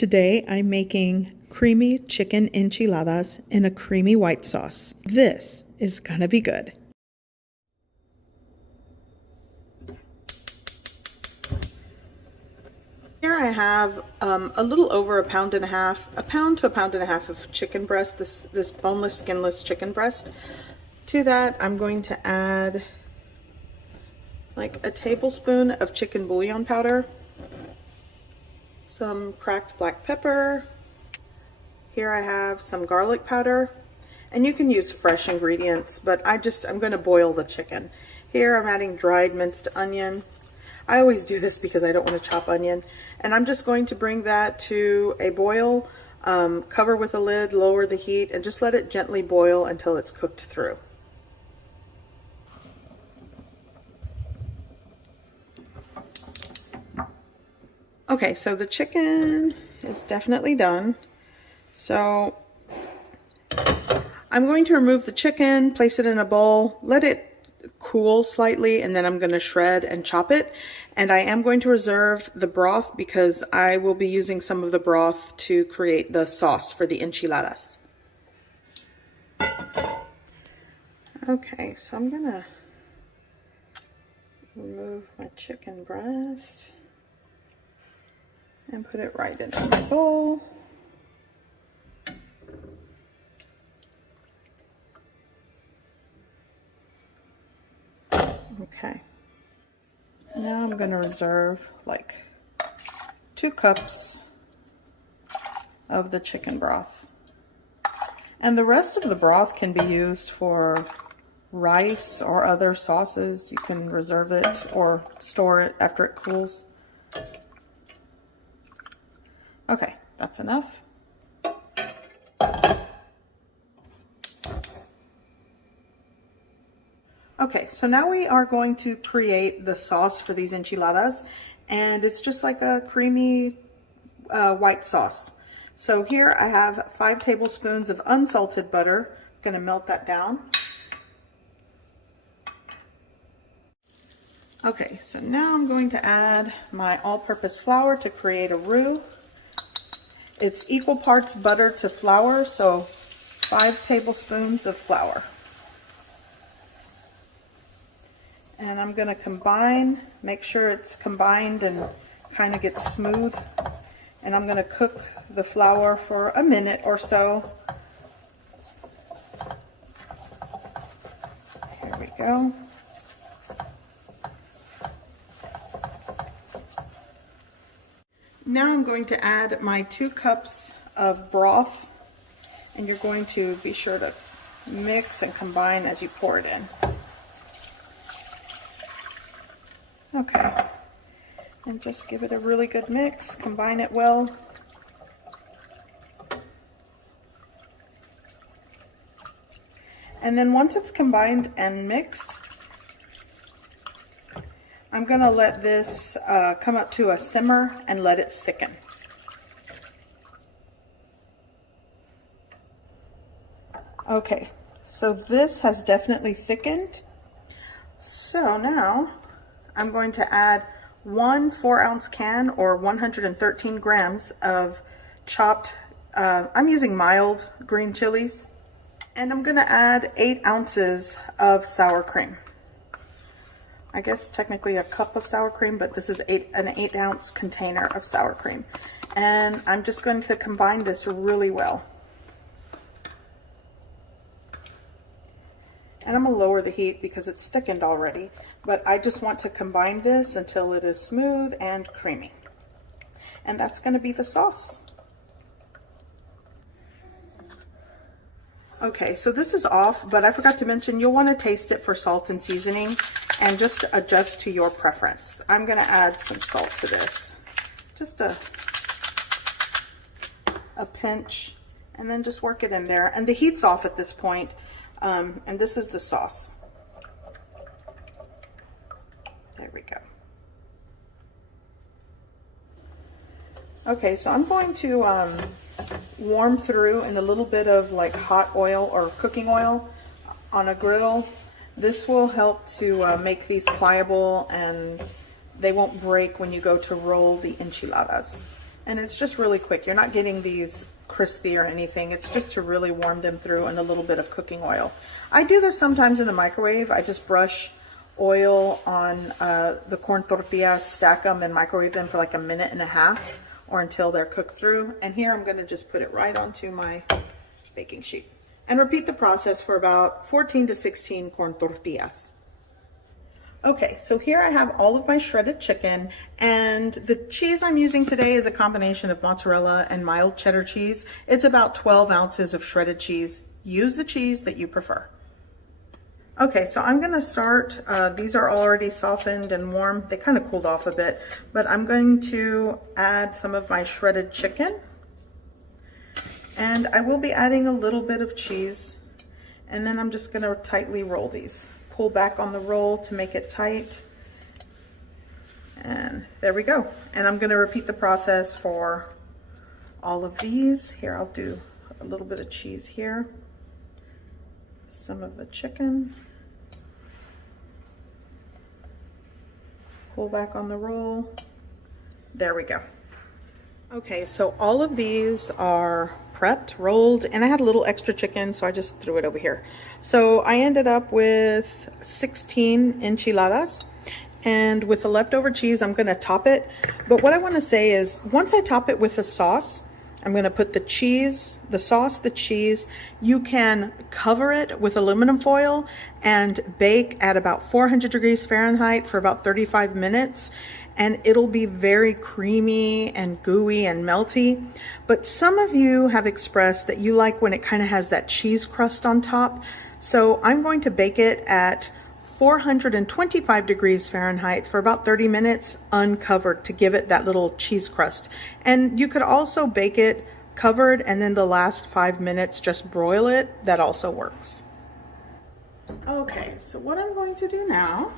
Today I'm making creamy chicken enchiladas in a creamy white sauce. This is gonna be good. Here I have a little over a pound to a pound and a half of chicken breast, this boneless, skinless chicken breast. To that, I'm going to add like a tablespoon of chicken bouillon powder, some cracked black pepper. Here I have some garlic powder, and you can use fresh ingredients, but I'm going to boil the chicken. Here I'm adding dried minced onion. I always do this because I don't want to chop onion, and I'm just going to bring that to a boil, cover with a lid, lower the heat, and just let it gently boil until it's cooked through. Okay, so the chicken is definitely done. So I'm going to remove the chicken, place it in a bowl, let it cool slightly, and then I'm going to shred and chop it. And I am going to reserve the broth because I will be using some of the broth to create the sauce for the enchiladas. Okay, so I'm going to remove my chicken breast and put it right into my bowl. Okay, now I'm going to reserve like 2 cups of the chicken broth. And the rest of the broth can be used for rice or other sauces. You can reserve it or store it after it cools. Okay, that's enough. Okay, so now we are going to create the sauce for these enchiladas, and it's just like a creamy white sauce. So here I have 5 tablespoons of unsalted butter. I'm going to melt that down. Okay, so now I'm going to add my all-purpose flour to create a roux. It's equal parts butter to flour, so 5 tablespoons of flour. And I'm going to combine, make sure it's combined and kind of gets smooth. And I'm going to cook the flour for a minute or so. Here we go. Now I'm going to add my 2 cups of broth, and you're going to be sure to mix and combine as you pour it in. Okay, and just give it a really good mix, combine it well. And then once it's combined and mixed, I'm going to let this come up to a simmer and let it thicken. Okay, so this has definitely thickened. So now I'm going to add 1 4-ounce can or 113 grams of chopped, I'm using mild green chilies, and I'm going to add 8 ounces of sour cream. I guess technically a cup of sour cream, but this is an 8-ounce container of sour cream. And I'm just going to combine this really well. And I'm going to lower the heat because it's thickened already, but I just want to combine this until it is smooth and creamy. And that's going to be the sauce. Okay, so this is off, but I forgot to mention you'll want to taste it for salt and seasoning and just adjust to your preference. I'm going to add some salt to this. Just a pinch, and then just work it in there. And the heat's off at this point, and this is the sauce. There we go. Okay, so I'm going to warm through in a little bit of like hot oil or cooking oil on a griddle. This will help to make these pliable and they won't break when you go to roll the enchiladas. And it's just really quick. You're not getting these crispy or anything. It's just to really warm them through and a little bit of cooking oil. I do this sometimes in the microwave. I just brush oil on the corn tortillas, stack them and microwave them for like a minute and a half or until they're cooked through. And here I'm going to just put it right onto my baking sheet and repeat the process for about 14 to 16 corn tortillas. Okay, so here I have all of my shredded chicken, and the cheese I'm using today is a combination of mozzarella and mild cheddar cheese. It's about 12 ounces of shredded cheese. Use the cheese that you prefer. Okay, so I'm gonna start, these are already softened and warm. They kind of cooled off a bit, but I'm going to add some of my shredded chicken. And I will be adding a little bit of cheese, and then I'm just gonna tightly roll these. Pull back on the roll to make it tight. And there we go. And I'm gonna repeat the process for all of these. Here, I'll do a little bit of cheese here. Some of the chicken. Pull back on the roll. There we go. Okay, so all of these are prepped, rolled, and I had a little extra chicken, so I just threw it over here. So I ended up with 16 enchiladas, and with the leftover cheese, I'm gonna top it. But what I wanna say is, once I top it with the sauce, I'm gonna put the cheese, the sauce, the cheese. You can cover it with aluminum foil and bake at about 400 degrees Fahrenheit for about 35 minutes. And it'll be very creamy and gooey and melty. But some of you have expressed that you like when it kind of has that cheese crust on top. So I'm going to bake it at 425 degrees Fahrenheit for about 30 minutes uncovered to give it that little cheese crust. And you could also bake it covered and then the last 5 minutes just broil it. That also works. Okay, so what I'm going to do now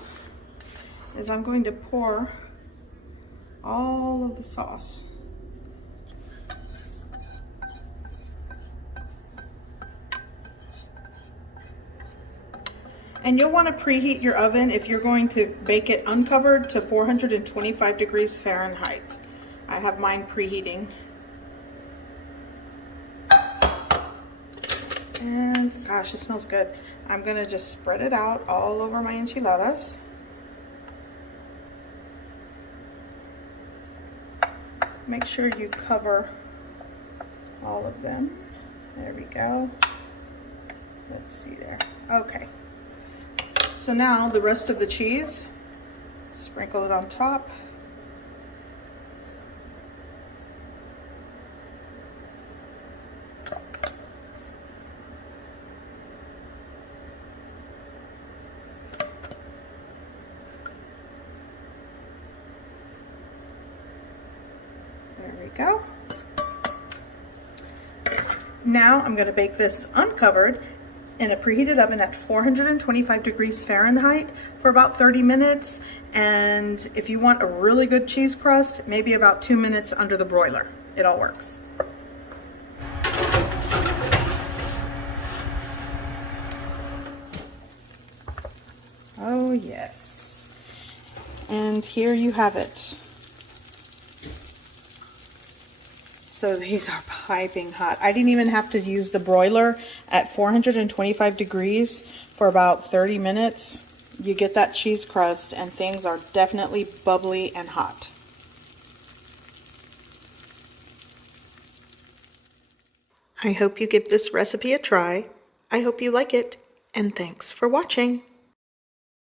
is I'm going to pour all of the sauce. And you'll want to preheat your oven if you're going to bake it uncovered to 425 degrees Fahrenheit. I have mine preheating. And gosh, it smells good. I'm gonna just spread it out all over my enchiladas. Make sure you cover all of them. There we go. Let's see there. Okay. So now the rest of the cheese, sprinkle it on top. There we go. Now I'm going to bake this uncovered in a preheated oven at 425 degrees Fahrenheit for about 30 minutes. And if you want a really good cheese crust, maybe about 2 minutes under the broiler. It all works. Oh yes. And here you have it. So these are piping hot. I didn't even have to use the broiler at 425 degrees for about 30 minutes. You get that cheese crust and things are definitely bubbly and hot. I hope you give this recipe a try. I hope you like it, and thanks for watching.